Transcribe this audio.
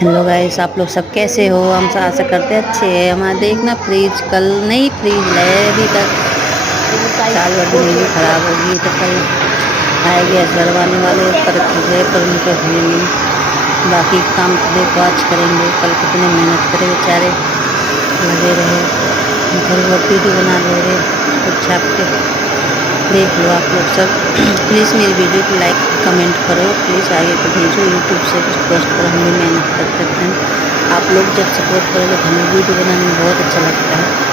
Hello guys, आप लोग सब कैसे हो? हम सब आशा करते हैं अच्छे हैं। हमारा देखना फ्रिज कल नई फ्रिज लाए अभी तक साल भर भी नहीं खराब होगी, तो कल आए गैस भरवाने वाले पर गए पर उनके हुए नहीं। बाकी काम तो देखो आज करेंगे, कल कितने मेहनत करे बेचारे, लगे रहे। थोड़ी बहुत वीडियो बना ले रहे कुछ छाप के देख लो आप लोग सब। प्लीज़ मेरी वीडियो को लाइक कमेंट करो, प्लीज़ आगे को भेजो। यूट्यूब से रिक्वेस्ट करो, हम भी मेहनत करते हैं। आप लोग जब सपोर्ट करोगे तो हमें वीडियो बनाने में बहुत अच्छा लगता है।